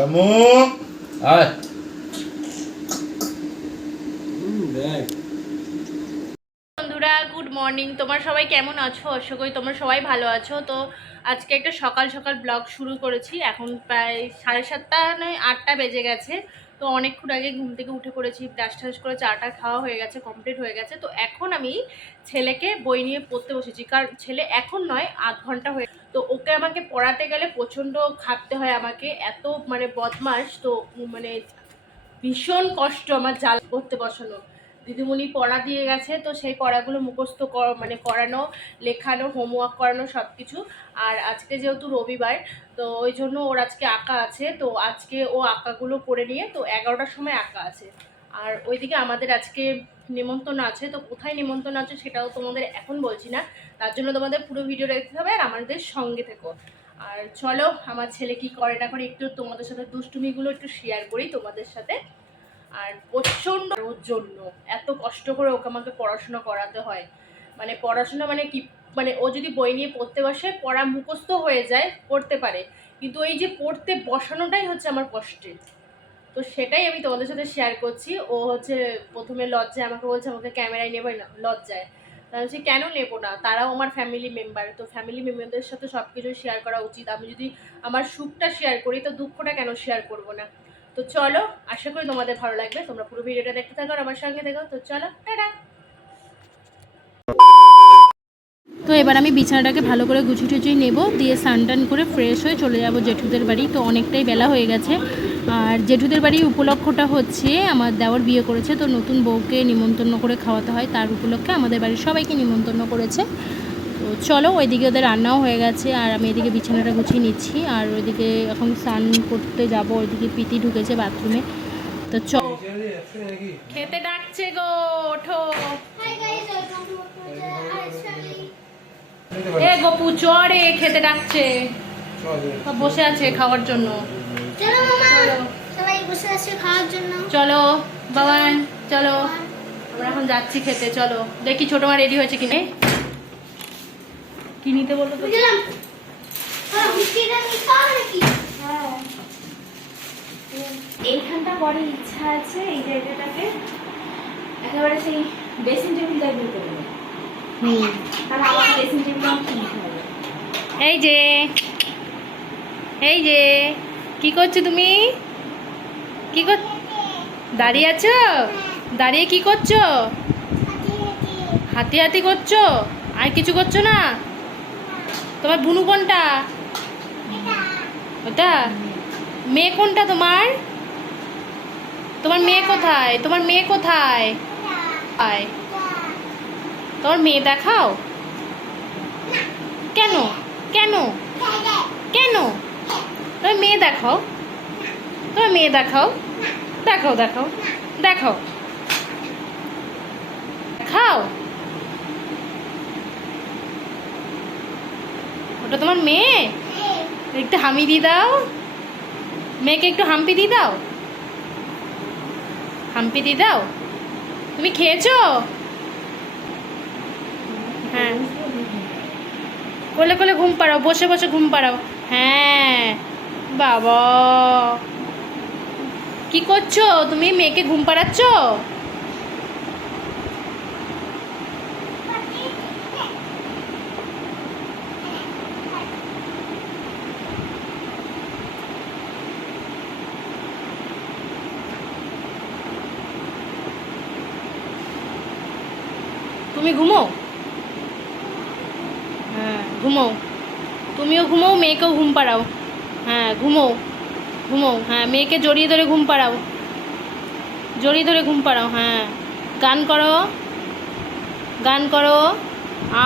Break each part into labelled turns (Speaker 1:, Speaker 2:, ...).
Speaker 1: রামু আয়
Speaker 2: বন্ধুরা good morning তোমার সবাই কেমন আছো? আশা করি তোমরা সবাই ভালো আছো। তো আজকে একটা সকাল সকাল ব্লগ শুরু করেছি। এখন প্রায় সাড়ে সাতটা নয় আটটা বেজে গেছে। তো অনেকক্ষণ আগে ঘুম থেকে উঠে পড়েছি, ব্রাশ টাশ করে চাটা খাওয়া হয়ে গেছে কমপ্লিট হয়ে গেছে। তো এখন আমি ছেলেকে বই নিয়ে পড়তে বসেছি, কারণ ছেলে এখন নয়, আধ ঘণ্টা হয়ে তো ওকে আমাকে পড়াতে গেলে প্রচণ্ড খাটতে হয় আমাকে, এত মানে বদমাস তো মানে ভীষণ কষ্ট আমার জাল পড়তে বসানো। দিদিমণি পড়া দিয়ে গেছে, তো সেই পড়াগুলো মুখস্থ মানে করানো, লেখানো হোমওয়ার্ক করানো সব কিছু আর আজকে যেহেতু রবিবার, তো ওই জন্য ওর আজকে আঁকা আছে, তো আজকে ও আঁকাগুলো করে নিয়ে, তো এগারোটার সময় আঁকা আছে। আর ওইদিকে আমাদের আজকে নিমন্ত্রণ আছে, তো কোথায় নিমন্ত্রণ আছে সেটাও তোমাদের এখন বলছি না। তার জন্য তোমাদের পুরো ভিডিও দেখতে হবে আর আমাদের সঙ্গে থেকো। আর চলো, আমার ছেলে কি করে না করে একটু তোমাদের সাথে দুষ্টুমিগুলো একটু শেয়ার করি তোমাদের সাথে। আর প্রচণ্ড ওর জন্য এত কষ্ট করে ওকে আমাকে পড়াশোনা করাতে হয়। মানে পড়াশোনা মানে কি? মানে ও যদি বই নিয়ে পড়তে বসে, পড়া মুখস্থ হয়ে যায়, পড়তে পারে। কিন্তু এই যে পড়তে বসানোটাই হচ্ছে আমার কষ্টের। তো সেটাই আমি তোমাদের সাথে শেয়ার করছি। ও হচ্ছে প্রথমে লজ্জায় আমাকে বলছে, আমাকে ক্যামেরায় নেবে না লজ্জায়। তা বলছি, কেন নেব না? তারাও আমার ফ্যামিলি মেম্বার তো ফ্যামিলি মেম্বারদের সাথে সব কিছু শেয়ার করা উচিত। আমি যদি আমার সুখটা শেয়ার করি, তো দুঃখটা কেন শেয়ার করব না? তো চলো, আশা করি তোমাদের ভালো লাগবে। তোমরা পুরো ভিডিওটা দেখতে থাকো আর আমার সঙ্গে দেখো তো চলো, টাটা। তো এবার আমি বিছানাটাকে ভালো করে গুছিয়ে টুচিয়ে নেব, দিয়ে স্নান করে ফ্রেশ হয়ে চলে যাব জেঠুদের বাড়ি। তো অনেকটাই বেলা হয়ে গেছে। আর জেঠুদের বাড়ি উপলক্ষটা হচ্ছে, আমার দেওয়ার বিয়ে করেছে, তো নতুন বউকে নিমন্ত্রণ করে খাওয়াতে হয়। তার উপলক্ষে আমাদের বাড়ির সবাইকে নিমন্ত্রণ করেছে। চলো ওইদিকে ওদের রান্নাও হয়ে গেছে আর আমি এদিকে বিছানাটা গুছিয়ে নিচ্ছি আর ওইদিকে এখন স্নান করতে যাব ওইদিকে পিতি ঢুকেছে বাথরুমে তো চ খেতে ডাকছে গো ওঠো. এ গপু চড়ে খেতে ডাকছে। বসে আছে খাওয়ার জন্য।
Speaker 3: চলো বসে আছে খাওয়ার জন্য।
Speaker 2: চলো বাবান চলো। আমরা এখন যাচ্ছি খেতে চলো। দেখি ছোট মা রেডি হয়েছে কিনে। কি নিতে বলো তো
Speaker 3: হ্যাঁ
Speaker 2: হ্যাঁ। এইখানটা বড় ইচ্ছা আছে এই জায়গাটাকে একেবারে সেই ড্রেসিং টেবিল টাইপের করব তাহলে আমার ড্রেসিং টেবিল এই যে। এই যে। কি করছ তুমি? কি কর দাঁড়িয়ে আছো? দাঁড়িয়ে কি করছ? হাতি হাতি করছ? আর কিছু করছ না? তোমার বুনু কোনটা? ওটা? মেয়ে কোনটা তোমার? তোমার মেয়ে কোথায়? তোমার মেয়ে কোথায়? তোমার মেয়ে দেখাও। কেন? কেন? কেন? তোমার মেয়ে দেখাও। তোমার মেয়ে দেখাও। দেখাও দেখাও। দেখাও। দেখাও। ওটা তোমার মেয়ে? একটু হামি দিয়ে দাও। মেয়েকে একটু হাম্পি দিয়ে দাও। হাম্পি দিয়ে দাও। তুমি খেয়েছো? হ্যাঁ। কোলে কোলে ঘুম পাড়াও, বসে বসে ঘুম পাড়াও। হ্যাঁ। বাবা। কি করছ? তুমি মেয়েকে ঘুম পাড়াচ্ছ? তুমি ঘুমো? হ্যাঁ ঘুমো। তুমিও ঘুমো, মেয়েকেও ঘুম পাড়াও। হ্যাঁ ঘুমো ঘুমো। হ্যাঁ মেয়েকে জড়িয়ে ধরে ঘুম পাড়াও। জড়িয়ে ধরে ঘুম পাড়াও হ্যাঁ। গান করো। গান করো। আ,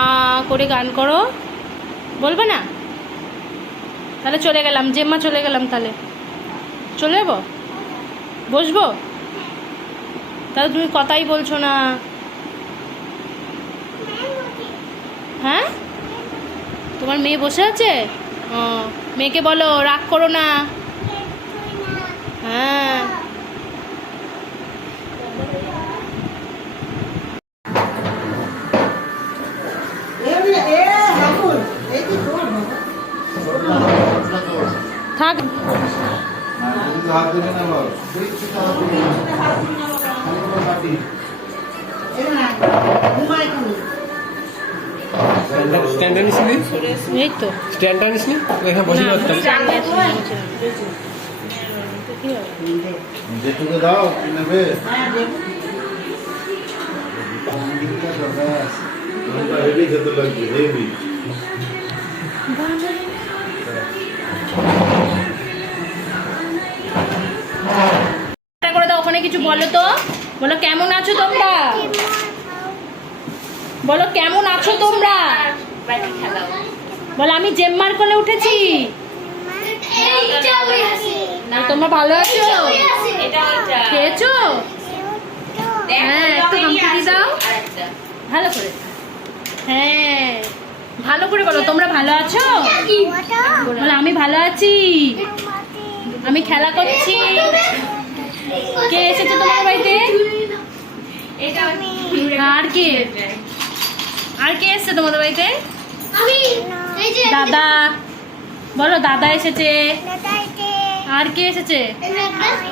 Speaker 2: করে গান করো। বলবে না? তাহলে চলে গেলাম। জেম্মা, চলে গেলাম তাহলে। চলে যাব? বসবো? তাহলে তুমি কথাই বলছো না। হ্যাঁ? তোমার মেয়ে বসে আছে? ও মেয়েকে বলো রাগ করো না। হ্যাঁ। থাক।
Speaker 1: দেবে না বাবা সেই কিছু হাত দেবে না খালি করে মাটি
Speaker 4: স্ট্যান্ড আনিস নি
Speaker 2: এই তো
Speaker 4: স্ট্যান্ড আনিস নি এখানে বসে থাকতাম
Speaker 1: যেটুকু দাও কি নেবে? হেভি খেতে লাগবে হেভি।
Speaker 2: একটা করে দাও ওখানে কিছু বলো তো। বলো কেমন আছো তোমরা? বলো কেমন আছো তোমরা? বলো আমি জেম্মার কোলে উঠেছি। তোমরা ভালো আছো? খেয়েছো? হ্যাঁ একটু দাও। ভালো করে। হ্যাঁ ভালো করে বলো তোমরা ভালো আছো? বলো আমি ভালো আছি। আমি খেলা করছি। কে এসেছে তোমার বাড়িতে? আর কে? আর কে এসেছে তোমাদের বাড়িতে? দাদা বলো দাদা এসেছে। আর কে এসেছে?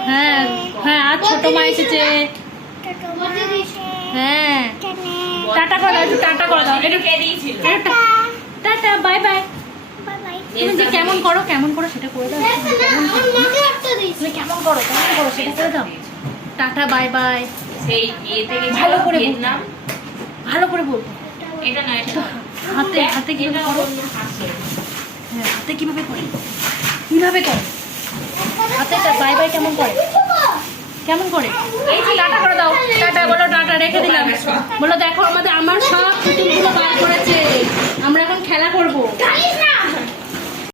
Speaker 2: হ্যাঁ হ্যাঁ আর ছোট মা এসেছে। হ্যাঁ। টাটা করে দাও টাটা করে দাও। টাটা। Bye bye. তুমি যে কেমন করো কেমন করো সেটা করে দাও। কেমন করো? তুমি কেমন করো কেমন করো সেটা করে দাও। Tata bye bye.
Speaker 5: সেই বিয়ে থেকে
Speaker 2: ভালো করে বল। ভালো করে বল
Speaker 5: এটা না এটা
Speaker 2: হাতে হাতে কীভাবে করো? হ্যাঁ হাতে কীভাবে করে? কীভাবে করে? হাতে বাই বাই কেমন করে? কেমন করে? এই যে টাটা করে দাও। টাটা বলো টাটা রেখে দিলাম। বলো, দেখো আমাদের, আমার সব পুতুলগুলো বার করেছে। আমরা এখন খেলা করব।